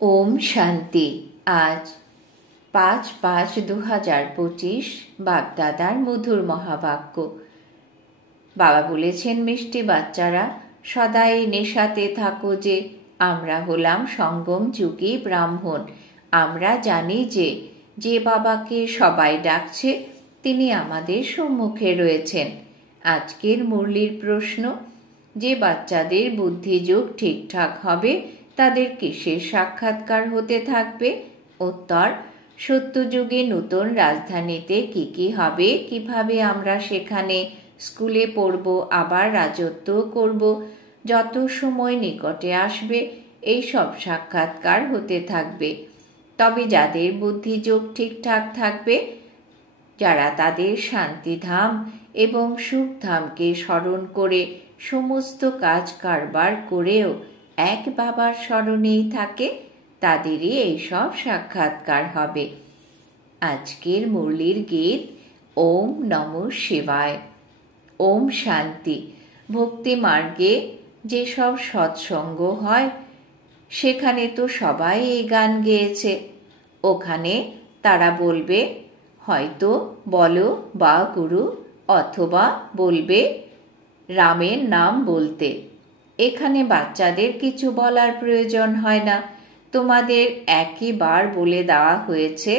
ওম শান্তি। আজ 5/5/2025 বাগদাদার মধুর মহাবাক্য। বাবা বলেছেন, মিষ্টি বাচ্চারা, সদাই নেশাতে থাকো যে আমরা হলাম সঙ্গম যুগী ব্রাহ্মণ। আমরা জানি যে যে বাবাকে সবাই ডাকছে তিনি আমাদের সম্মুখে রয়েছেন। আজকের মুরলির প্রশ্ন, যে বাচ্চাদের বুদ্ধিযোগ ঠিকঠাক হবে তাদের কিসের সাক্ষাৎকার হতে থাকবে? উত্তর, সত্যযুগে নতুন রাজধানীতে কি হবে, কিভাবে আমরা সেখানে স্কুলে পড়ব, আবার রাজত্ব করব, যত সময় নিকটে আসবে এই সব সাক্ষাৎকার হতে থাকবে। তবে যাদের বুদ্ধিযোগ ঠিকঠাক থাকবে, যারা তাদের শান্তিধাম এবং সুখধামকে স্মরণ করে সমস্ত কাজ কারবার করেও এক বাবার স্মরণেই থাকে, তাদেরই এইসব সাক্ষাৎকার হবে। আজকের মুরলির গীত ওম নমঃ শিবায়। ওম শান্তি। ভক্তি মার্গে যেসব সৎসঙ্গ হয় সেখানে তো সবাই এই গান গেয়েছে। ওখানে তারা বলবে হয়তো বলো বা গুরু, অথবা বলবে রামের নাম বলতে। এখানে বাচ্চাদের কিছু বলার প্রয়োজন হয় না। তোমাদের একই বার বলে দেওয়া হয়েছে,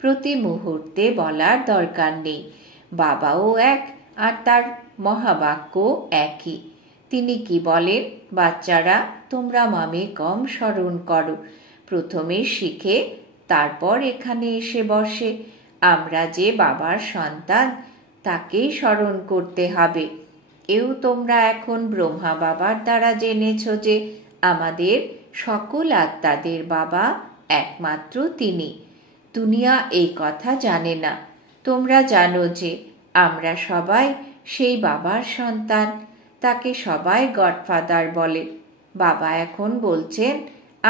প্রতি মুহূর্তে বলার দরকার নেই। বাবাও এক আর তার মহাবাক্য একই। তিনি কি বলেন? বাচ্চারা, তোমরা মামে কম স্মরণ করো। প্রথমে শিখে তারপর এখানে এসে বসে। আমরা যে বাবার সন্তান তাকেই স্মরণ করতে হবে। এও তোমরা এখন ব্রহ্মা বাবার দ্বারা জেনেছ যে আমাদের সকল আত্মাদের বাবা একমাত্র তিনি। দুনিয়া এই কথা জানে না। তোমরা জানো যে আমরা সবাই সেই বাবার সন্তান। তাকে সবাই গডফাদার বলে। বাবা এখন বলছেন,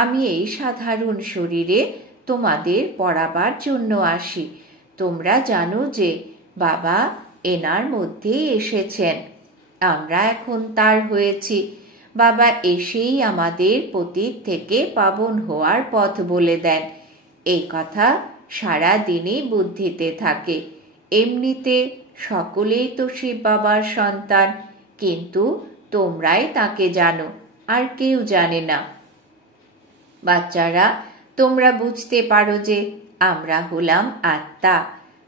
আমি এই সাধারণ শরীরে তোমাদের পড়াবার জন্য আসি। তোমরা জানো যে বাবা এনার মধ্যেই এসেছেন। আমরা এখন তার হয়েছি। বাবা এসেই আমাদের পতীত থেকে পাবন হওয়ার পথ বলে দেন। এই কথা সারা দিনই বুদ্ধিতে থাকে। এমনিতে সকলেই তো শিব বাবার সন্তান, কিন্তু তোমরাই তাকে জানো, আর কেউ জানে না। বাচ্চারা, তোমরা বুঝতে পারো যে আমরা হলাম আত্মা।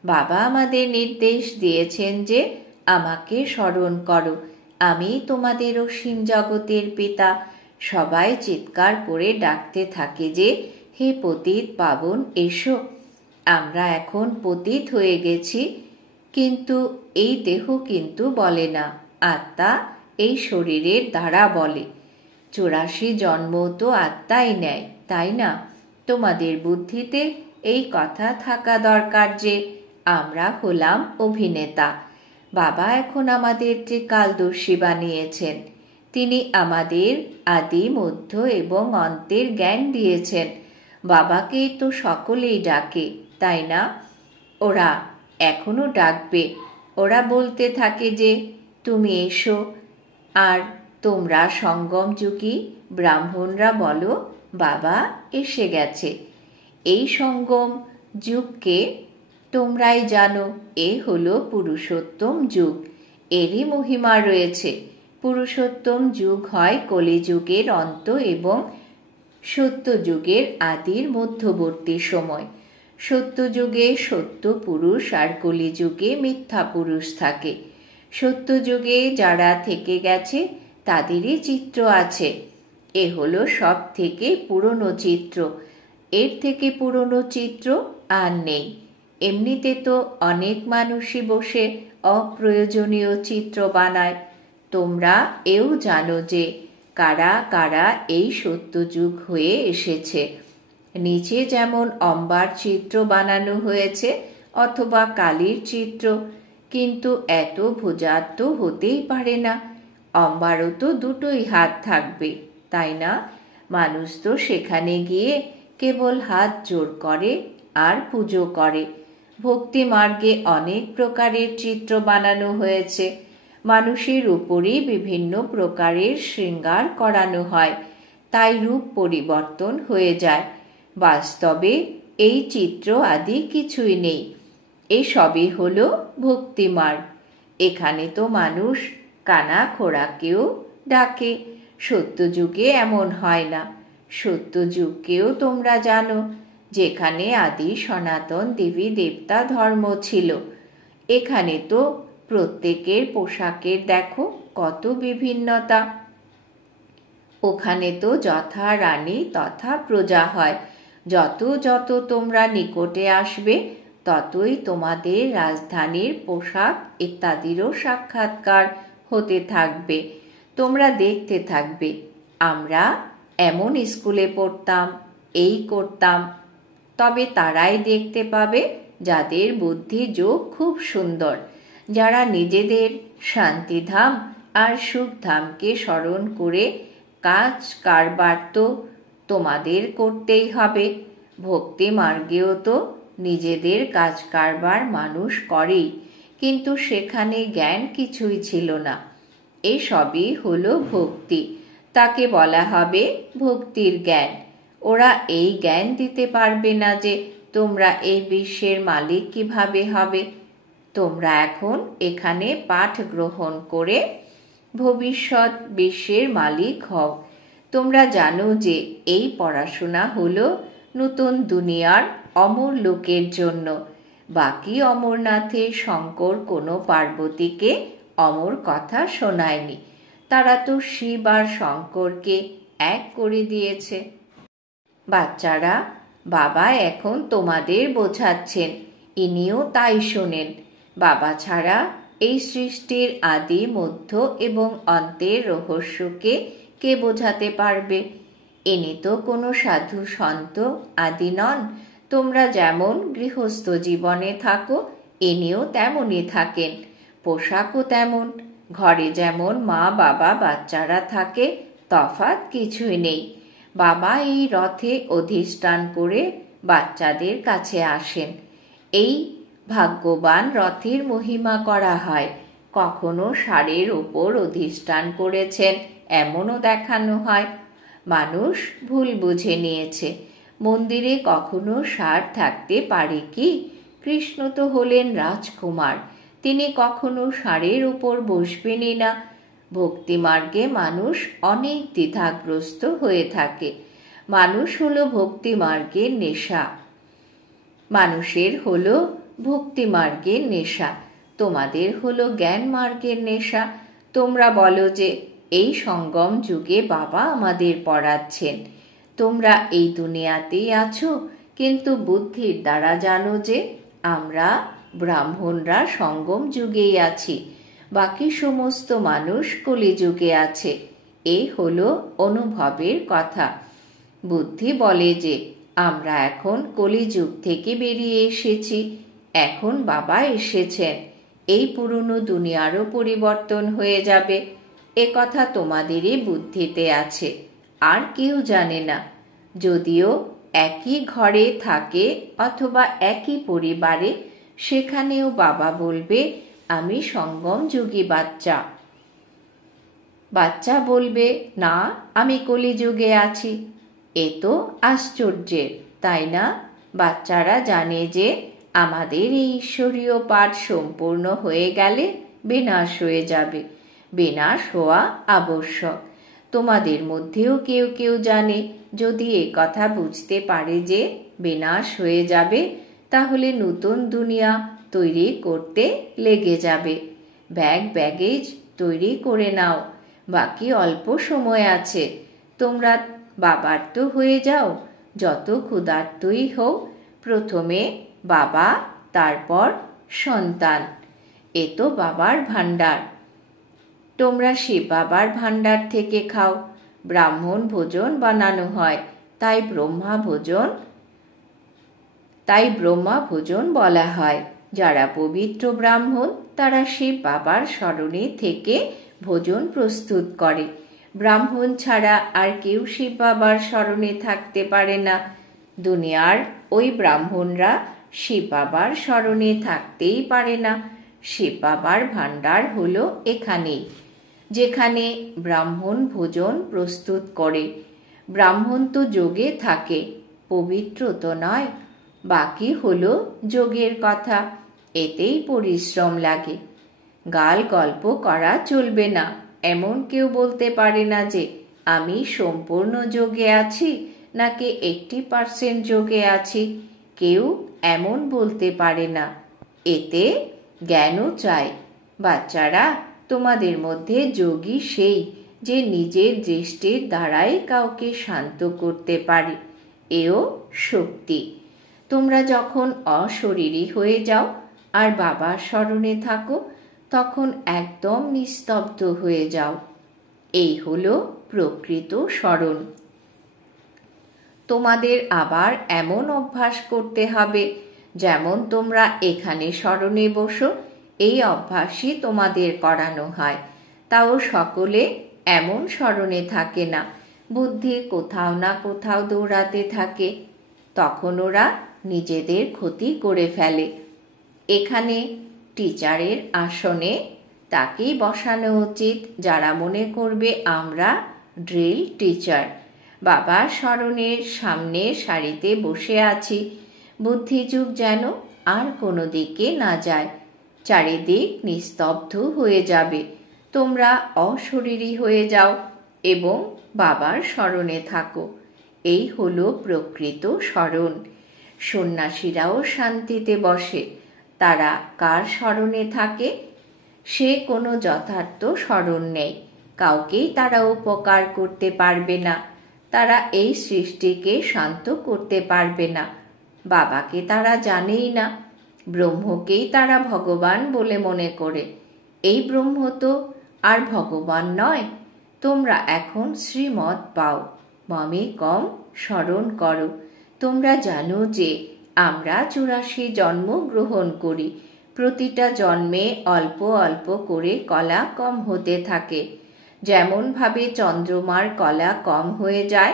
বাবা আমাদের নির্দেশ দিয়েছেন যে আমাকে স্মরণ করো, আমি তোমাদের অসীম জগতের পিতা। সবাই চিৎকার করে ডাকতে থাকে যে হে পতিত পাবন এসো। আমরা এখন পতিত হয়ে গেছি, কিন্তু এই দেহ কিন্তু বলে না, আত্মা এই শরীরের দ্বারা বলে। 84 জন্ম তো আত্মাই নেয়, তাই না? তোমাদের বুদ্ধিতে এই কথা থাকা দরকার যে আমরা হলাম অভিনেতা। বাবা এখন আমাদের যে কালদর্শী বানিয়েছেন। তিনি আমাদের আদি, মধ্য এবং অন্তের জ্ঞান দিয়েছেন। বাবাকেই তো সকলেই ডাকে, তাই না? ওরা এখনো ডাকবে। ওরা বলতে থাকে যে তুমি এসো। আর তোমরা সঙ্গম যুগী ব্রাহ্মণরা বলো বাবা এসে গেছে। এই সঙ্গম যুগকে তোমরাই জানো, এ হলো পুরুষোত্তম যুগ। এরই মহিমা রয়েছে। পুরুষোত্তম যুগ হয় কলিযুগের অন্ত এবং সত্যযুগের আদির মধ্যবর্তী সময়। সত্যযুগে সত্য পুরুষ আর কলিযুগে মিথ্যা পুরুষ থাকে। সত্যযুগে যারা থেকে গেছে তাদেরই চিত্র আছে। এ হলো সব থেকে পুরনো চিত্র। এর থেকে পুরনো চিত্র আর নেই। এমনিতে তো অনেক মানুষই বসে অপ্রয়োজনীয় চিত্র বানায়। তোমরা এও জানো যে কারা কারা এই সত্যযুগ হয়ে এসেছে। নিচে যেমন অম্বার চিত্র বানানো হয়েছে অথবা কালীর চিত্র, কিন্তু এত ভুজাত তো হতেই পারে না। অম্বারও তো দুটোই হাত থাকবে, তাই না? মানুষ তো সেখানে গিয়ে কেবল হাত জোড় করে আর পুজো করে। ভক্তি মার্গে অনেক প্রকারের চিত্র বানানো হয়েছে। মানুষের উপরই বিভিন্ন প্রকারের শৃঙ্গার করানো হয়, তাই রূপ পরিবর্তন হয়ে যায়। বাস্তবে এই চিত্র আদি কিছুই নেই। এসবই হলো ভক্তিমার্গ। এখানে তো মানুষ কানা খোড়াকেও ডাকে। সত্যযুগে এমন হয় না। সত্যযুগকেও তোমরা জানো, যেখানে আদি সনাতন দেবী দেবতা ধর্ম ছিল। এখানে তো প্রত্যেকের পোশাকের দেখো কত বিভিন্নতা। ওখানে তো যথা রানী তথা প্রজা হয়। যত যত তোমরা নিকটে আসবে, ততই তোমাদের রাজধানীর পোশাক ইত্যাদিরও সাক্ষাৎকার হতে থাকবে। তোমরা দেখতে থাকবে, আমরা এমন স্কুলে পড়তাম, এই করতাম। তবে তারাই দেখতে পাবে যাদের বুদ্ধি যোগ খুব সুন্দর, যারা নিজেদের শান্তিধাম আর সুখধামকে স্মরণ করে কাজ কারবার তো তোমাদের করতেই হবে। ভক্তি মার্গেও তো নিজেদের কাজ কারবার মানুষ করেই, কিন্তু সেখানে জ্ঞান কিছুই ছিল না। এসবই হলো ভক্তি। তাকে বলা হবে ভক্তির জ্ঞান। ওরা এই জ্ঞান দিতে পারবে না যে তোমরা এই বিশ্বের মালিক কিভাবে হবে। তোমরা এখন এখানে পাঠ গ্রহণ করে ভবিষ্যৎ বিশ্বের মালিক হও। তোমরা জানো যে এই পড়াশোনা হলো নতুন দুনিয়ার অমর লোকের জন্য। বাকি অমরনাথে শঙ্কর কোনো পার্বতীকে অমর কথা শোনায়নি। তারা তো শিব আর শঙ্করকে এক করে দিয়েছে। বাচ্চারা, বাবা এখন তোমাদের বোঝাচ্ছেন, ইনিও তাই শোনেন। বাবা ছাড়া এই সৃষ্টির আদি মধ্য এবং অন্তের রহস্যকে কে বোঝাতে পারবে? ইনি তো কোনো সাধু সন্ত আদি নন। তোমরা যেমন গৃহস্থ জীবনে থাকো, ইনিও তেমনই থাকেন। পোশাকও তেমন। ঘরে যেমন মা বাবা বাচ্চারা থাকে, তফাৎ কিছুই নেই। বাবা এই রথে অধিষ্ঠান করে বাচ্চাদের কাছে আসেন। এই ভাগ্যবান রথের মহিমা করা হয়। কখনো ষাঁড়ের ওপর অধিষ্ঠান করেছেন এমনও দেখানো হয়। মানুষ ভুল বুঝে নিয়েছে। মন্দিরে কখনো ষাঁড় থাকতে পারে কি? কৃষ্ণ তো হলেন রাজকুমার, তিনি কখনো ষাঁড়ের উপর বসবেনই না। ভক্তিমার্গে মানুষ অনেক দ্বিধাগ্রস্ত হয়ে থাকে। মানুষ হলো ভক্তিমার্গের নেশা। মানুষের হলো ভক্তিমার্গের নেশা, তোমাদের হলো জ্ঞান মার্গের নেশা। তোমরা বলো যে এই সঙ্গম যুগে বাবা আমাদের পড়াচ্ছেন। তোমরা এই দুনিয়াতেই আছো, কিন্তু বুদ্ধির দ্বারা জানো যে আমরা ব্রাহ্মণরা সঙ্গম যুগেই আছি, বাকি সমস্ত মানুষ কলিযুগে আছে। এই হলো অনুভবের কথা। বুদ্ধি বলে যে আমরা এখন কলিযুগ থেকে বেরিয়ে এসেছি, এখন বাবা এসেছেন, এই পুরনো দুনিয়ারও পরিবর্তন হয়ে যাবে। এ কথা তোমাদেরই বুদ্ধিতে আছে, আর কেউ জানে না। যদিও একই ঘরে থাকে অথবা একই পরিবারে, সেখানেও বাবা বলবে আমি সঙ্গম যুগী বাচ্চা। বাচ্চা বলবে না, আমি কলিযুগে আছি। এ তো আশ্চর্যের, তাই না? বাচ্চারা জানে যে আমাদের এই ঈশ্বরীয় পাঠ সম্পূর্ণ হয়ে গেলে বিনাশ হয়ে যাবে। বিনাশ হওয়া আবশ্যক। তোমাদের মধ্যেও কেউ কেউ জানে, যদি এ কথা বুঝতে পারে যে বিনাশ হয়ে যাবে, তাহলে নতুন দুনিয়া তৈরি করতে লেগে যাবে। ব্যাগ ব্যাগেজ তৈরি করে নাও, বাকি অল্প সময় আছে। তোমরা বাবার তো হয়ে যাও, যত ক্ষুধার্তই হোক, প্রথমে বাবা, তারপর সন্তান। এ তো বাবার ভাণ্ডার। তোমরা শিব বাবার ভাণ্ডার থেকে খাও। ব্রাহ্মণ ভোজন বানানো হয়, তাই ব্রহ্মা ভোজন বলা হয়। যারা পবিত্র ব্রাহ্মণ, তারা শিব বাবার স্মরণে থেকে ভোজন প্রস্তুত করে। ব্রাহ্মণ ছাড়া আর কেউ শিব বাবার স্মরণে থাকতে পারে না। দুনিয়ার ওই ব্রাহ্মণরা শিব বাবার স্মরণে থাকতেই পারে না। শিব বাবার ভাণ্ডার হলো এখানেই, যেখানে ব্রাহ্মণ ভোজন প্রস্তুত করে। ব্রাহ্মণ তো যোগে থাকে, পবিত্র তো নয়। বাকি হলো যোগের কথা, এতেই পরিশ্রম লাগে। গাল গল্প করা চলবে না। এমন কেউ বলতে পারে না যে আমি সম্পূর্ণ যোগে আছি নাকি 80% যোগে আছি। কেউ এমন বলতে পারে না। এতে জ্ঞানও চাই। বাচ্চারা, তোমাদের মধ্যে যোগী সেই যে নিজের দৃষ্টির দ্বারাই কাউকে শান্ত করতে পারে। এও শক্তি। তোমরা যখন অশরীরী হয়ে যাও আর বাবার স্মরণে থাকো, তখন একদম নিস্তব্ধ হয়ে যাও। এই হলো প্রকৃত স্মরণ। তোমাদের আবার এমন অভ্যাস করতে হবে যেমন তোমরা এখানে স্মরণে বসো, এই অভ্যাসই তোমাদের করানো হয়। তাও সকলে এমন স্মরণে থাকে না। বুদ্ধি কোথাও না কোথাও দৌড়াতে থাকে। তখন ওরা নিজেদের ক্ষতি করে ফেলে। এখানে টিচারের আসনে তাকেই বসানো উচিত যারা মনে করবে আমরা ড্রিল টিচার। বাবার স্মরণের সামনে সারিতে বসে আছি। বুদ্ধিযুগ যেন আর কোনো দিকে না যায়। চারিদিক নিস্তব্ধ হয়ে যাবে। তোমরা অশরীরী হয়ে যাও এবং বাবার স্মরণে থাকো। এই হলো প্রকৃত স্মরণ। সন্ন্যাসীরাও শান্তিতে বসে। তারা কার স্মরণে থাকে? সে কোনো যথার্থ স্মরণ নেই। কাউকেই তারা উপকার করতে পারবে না। তারা এই সৃষ্টিকে শান্ত করতে পারবে না। বাবাকে তারা জানেই না। ব্রহ্মকেই তারা ভগবান বলে মনে করে। এই ব্রহ্ম তো আর ভগবান নয়। তোমরা এখন শ্রীমত পাও। মমে কম স্মরণ করো। তোমরা জানো যে আমরা 84 জন্ম গ্রহণ করি। প্রতিটা জন্মে অল্প অল্প করে কলা কম হতে থাকে। যেমন ভাবে চন্দ্রমার কলা কম হয়ে যায়,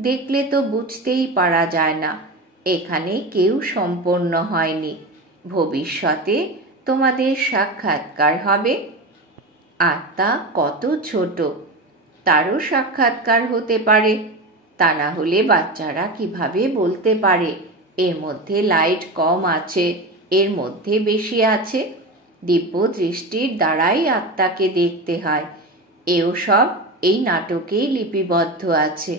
দেখলে তো বুঝতেই পারা যায় না। এখানে কেউ সম্পন্ন হয়নি। ভবিষ্যতে তোমাদের সাক্ষাৎকার হবে। আত্মা কত ছোট, তারও সাক্ষাৎকার হতে পারে। তা না হলে বাচ্চারা কিভাবে বলতে পারে এর মধ্যে লাইট কম আছে, এর মধ্যে বেশি আছে? দিব্য দৃষ্টির দ্বারাই আত্মাকে দেখতে হয়। এও সব এই নাটকেই লিপিবদ্ধ আছে।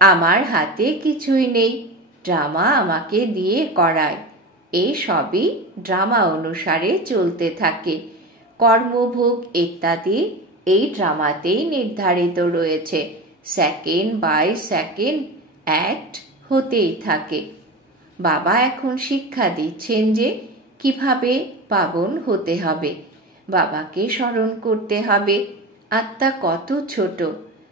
আমার হাতে কিছুই নেই, ড্রামা আমাকে দিয়ে করায়। এই সবই ড্রামা অনুসারে চলতে থাকে। কর্মভোগ ইত্যাদি এই ড্রামাতেই নির্ধারিত রয়েছে। সেকেন্ড বাই সেকেন্ড অ্যাক্ট হতেই থাকে। বাবা এখন শিক্ষা দিচ্ছেন যে কিভাবে পাবন হতে হবে। বাবাকে স্মরণ করতে হবে। আত্মা কত ছোট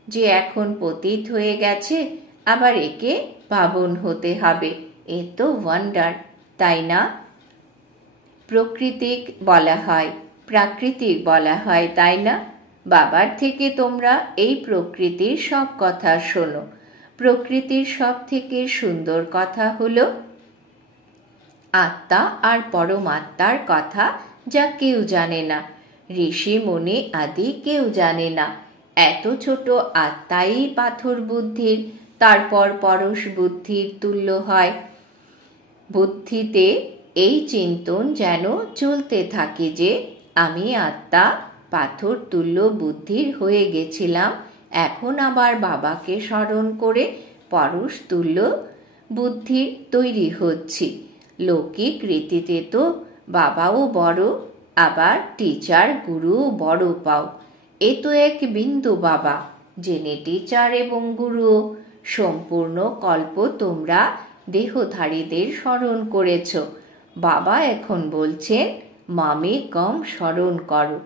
যে এখন পতিত হয়ে গেছে, আবার একে পাবন হতে হবে। এ তো ওয়ান্ডার, তাই না? প্রকৃতিক বলা হয়, প্রাকৃতিক বলা হয়, তাই না? বাবার থেকে তোমরা এই প্রকৃতির সব কথা শোনো। প্রকৃতির সব থেকে সুন্দর কথা হলো আত্মা আর পরমাত্মার কথা, যা কেউ জানে না। ঋষি মুনি আদি কেউ জানে না। এত ছোট আত্মাই পাথর বুদ্ধির, তারপর পরশ বুদ্ধির তুল্য হয়। বুদ্ধিতে এই চিন্তন যেন চলতে থাকে যে আমি আত্মা পাথর তুল্য বুদ্ধির হয়ে গেছিলাম, এখন আবার বাবাকে স্মরণ করে পরশ তুল্য বুদ্ধির তৈরি হচ্ছি। লৌকিক রীতিতে তো বাবাও বড়, আবার টিচার গুরুও বড় পাও। এ তো এক বিন্দু বাবা, যিনি টিচার এবং গুরুও। সম্পূর্ণ কল্প তোমরা দেহধারীদের স্মরণ করেছ। বাবা এখন বলছেন মামে কম স্মরণ করো।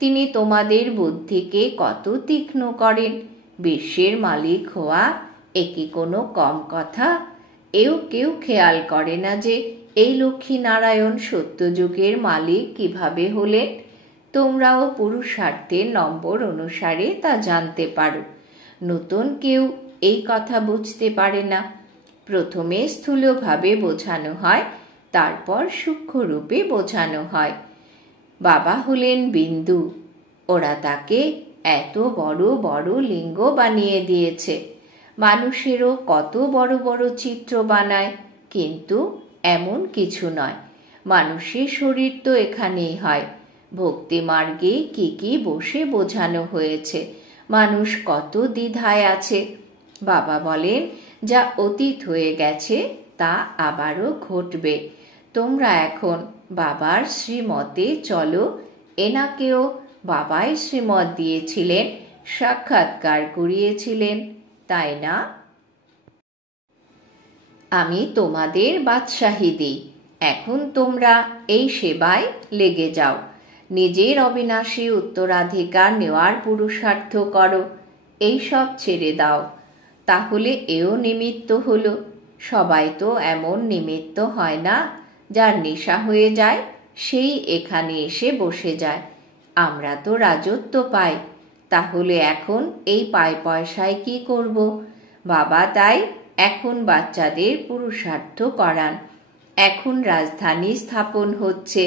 তিনি তোমাদের বুদ্ধিকে কত তীক্ষ্ণ করেন। বিশ্বের মালিক হওয়া একি কোনো কম কথা? এও কেউ খেয়াল করে না যে এই লক্ষ্মীনারায়ণ সত্যযুগের মালিক কিভাবে হলেন। তোমরাও পুরুষার্থের নম্বর অনুসারে তা জানতে পারো। নতুন কেউ এই কথা বুঝতে পারে না। প্রথমে স্থূলভাবে বোঝানো হয়, তারপর সূক্ষ্মরূপে বোঝানো হয়। বাবা হলেন বিন্দু। ওরা তাকে এত বড় বড় লিঙ্গ বানিয়ে দিয়েছে। মানুষেরও কত বড় বড় চিত্র বানায়, কিন্তু এমন কিছু নয়। মানুষের শরীর তো এখানেই হয়। ভক্তি মার্গে কি কি বসে বোঝানো হয়েছে, মানুষ কত দ্বিধায় আছে। বাবা বলেন, যা অতীত হয়ে গেছে তা আবারও ঘটবে। তোমরা এখন বাবার শ্রীমতে চলো। এনাকেও বাবাই শ্রীমত দিয়েছিলেন, সাক্ষাৎকার করিয়েছিলেন, তাই না? আমি তোমাদের বাদশাহী দিই, এখন তোমরা এই সেবায় লেগে যাও। নিজের অবিনাশী উত্তরাধিকার নেওয়ার পুরুষার্থ করো, এই সব ছেড়ে দাও। তাহলে এও নিমিত্ত হলো। সবাই তো এমন নিমিত্ত হয় না। যার নেশা হয়ে যায় সেই এখানে এসে বসে যায়। আমরা তো রাজত্ব পাই, তাহলে এখন এই পায় পয়সায় কি করব? বাবা তাই এখন বাচ্চাদের পুরুষার্থ করান। এখন রাজধানী স্থাপন হচ্ছে।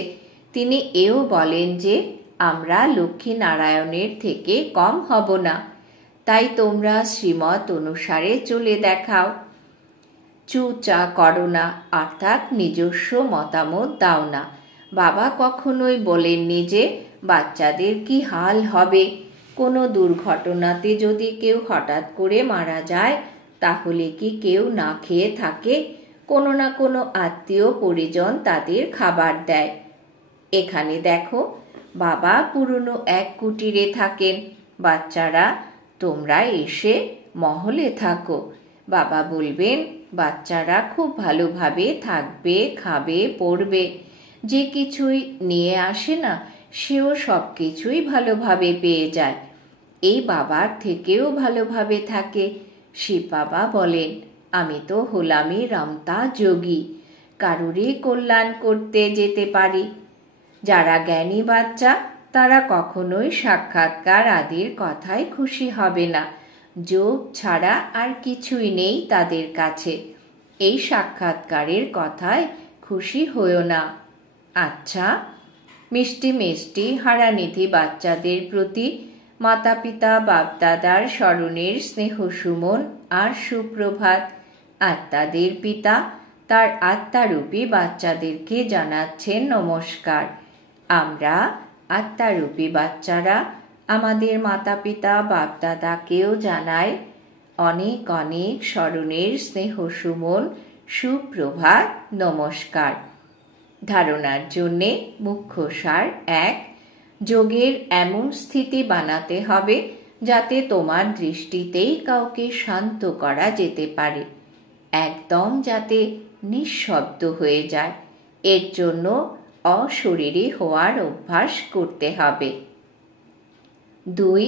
তিনি এও বলেন যে আমরা লক্ষ্মী নারায়ণের থেকে কম হব না। তাই তোমরা শ্রীমত অনুসারে চলে দেখাও। চুচা করো না, অর্থাৎ নিজস্ব মতামত দাও না। বাবা কখনোই বলেননি যে বাচ্চাদের কি হাল হবে। কোনো দুর্ঘটনাতে যদি কেউ হঠাৎ করে মারা যায়, তাহলে কি কেউ না খেয়ে থাকে? কোনো না কোনো আত্মীয় পরিজন তাদের খাবার দেয়। এখানে দেখো, বাবা পুরনো এক কুটিরে থাকেন। বাচ্চারা, তোমরা এসে মহলে থাকো। বাবা বলবেন, বাচ্চারা খুব ভালোভাবে থাকবে, খাবে, পড়বে। যে কিছুই নিয়ে আসে না, সেও সব কিছুই ভালোভাবে পেয়ে যায়। এই বাবার থেকেও ভালোভাবে থাকে। শিব বাবা বলেন, আমি তো হলামই রমতা যোগী, কারুরই কল্যাণ করতে যেতে পারি। যারা জ্ঞানী বাচ্চা, তারা কখনোই সাক্ষাৎকার আদির কথায় খুশি হবে না। যোগ ছাড়া আর কিছুই নেই তাদের কাছে। এই সাক্ষাৎকারের কথায় খুশি হয়েও না। আচ্ছা, মিষ্টি মিষ্টি হারানিধি বাচ্চাদের প্রতি মাতা পিতা বাপদাদার স্মরণের স্নেহ সুমন আর সুপ্রভাত। আত্মাদের পিতা তার আত্মারূপী বাচ্চাদেরকে জানাচ্ছেন নমস্কার। আমরা আত্মারূপী বাচ্চারা আমাদের মাতা পিতা বাপদাদাকেও জানাই অনেক অনেক স্মরণের স্নেহ সুমন, সুপ্রভাত, নমস্কার। ধারণার জন্যে মুখ্য সার 1, যোগের এমন স্থিতি বানাতে হবে যাতে তোমার দৃষ্টিতেই কাউকে শান্ত করা যেতে পারে, একদম যাতে নিঃশব্দ হয়ে যায়। এর জন্য অশরীরী হওয়ার অভ্যাস করতে হবে। 2,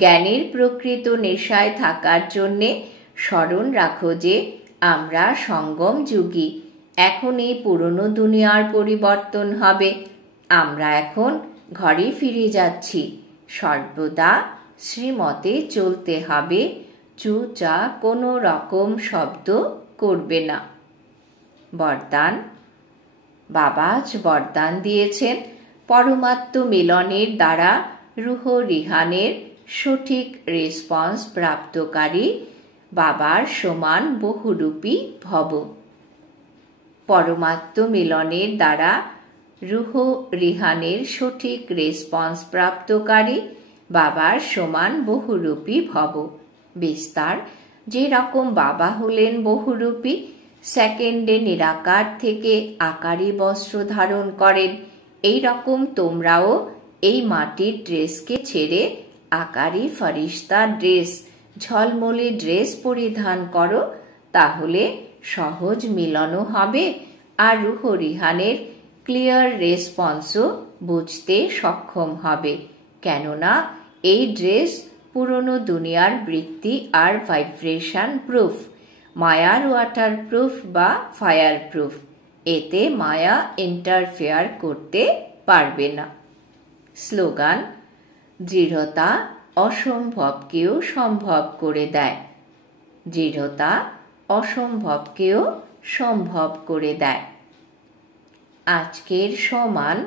জ্ঞানের প্রকৃত নেশায় থাকার জন্যে স্মরণ রাখো যে আমরা সঙ্গম যুগী। এখন এই পুরনো দুনিয়ার পরিবর্তন হবে। আমরা এখন ঘরে ফিরে যাচ্ছি। সর্বদা শ্রীমতে চলতে হবে। চুচা কোনো রকম শব্দ করবে না। বরদান। বাবা আজ বরদান দিয়েছেন, পরমাত্ম মিলনের দ্বারা রুহ রিহানের সঠিক রেসপন্স প্রাপ্তকারী বাবার সমান বহুরূপী ভব। পরমাত্ম মিলনের দ্বারা রুহ রিহানের সঠিক রেসপন্স প্রাপ্তকারী বাবার সমান বহুরূপী ভব। বিস্তার, যে রকম বাবা হলেন বহুরূপী, সেকেন্ডে নিরাকার থেকে আকারী বস্ত্র ধারণ করেন, এই রকম তোমরাও এই মাটির ড্রেসকে ছেড়ে আকারী ফরিস্তা ড্রেস, ঝলমলে ড্রেস পরিধান করো। তাহলে সহজ মিলনও হবে আর রুহ রিহানের ক্লিয়ার রেসপন্সও বুঝতে সক্ষম হবে। কেননা এই ড্রেস পুরনো দুনিয়ার বৃত্তি আর ভাইব্রেশন প্রুফ, মায়ার ওয়াটার প্রুফ বা ফায়ার প্রুফ। এতে মায়া ইন্টারফেয়ার করতে পারবে না। স্লোগান, দৃঢ়তা অসম্ভবকেও সম্ভব করে দেয়। দৃঢ়তা অসম্ভবকেও সম্ভব করে দেয়। আজকের সমান,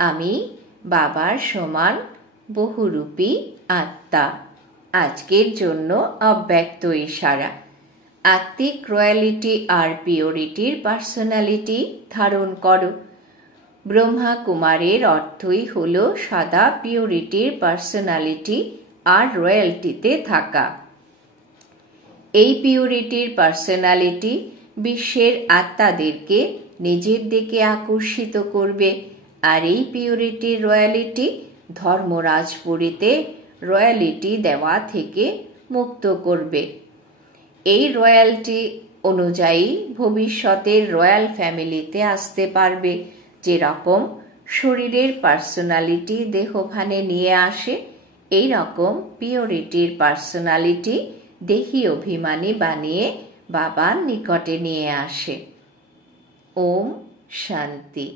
আমি বাবার সমান বহুরূপী আত্মা। আজকের জন্য অব্যক্ত ইশারা। আত্মিক রয়্যালিটি আর পিওরিটির পার্সোনালিটি ধারণ করো। ব্রহ্মা কুমারের অর্থই হল সদা পিওরিটির পার্সোনালিটি আর রয়্যালটিতে থাকা। এই পিওরিটির পার্সোনালিটি বিশ্বের আত্মাদেরকে নিজের দিকে আকর্ষিত করবে, আর এই পিওরিটির রয়্যালিটি ধর্মরাজপুরীতে রয়্যালিটি দেওয়া থেকে মুক্ত করবে। এই রয়্যালটি অনুযায়ী ভবিষ্যতের রয়্যাল ফ্যামিলিতে আসতে পারবে। যেরকম শরীরের পার্সোনালিটি দেহভানে নিয়ে আসে, এই রকম পিওরিটির পার্সোনালিটি দেহি অভিমানী বানিয়ে বাবার নিকটে নিয়ে আসে। ওম শান্তি।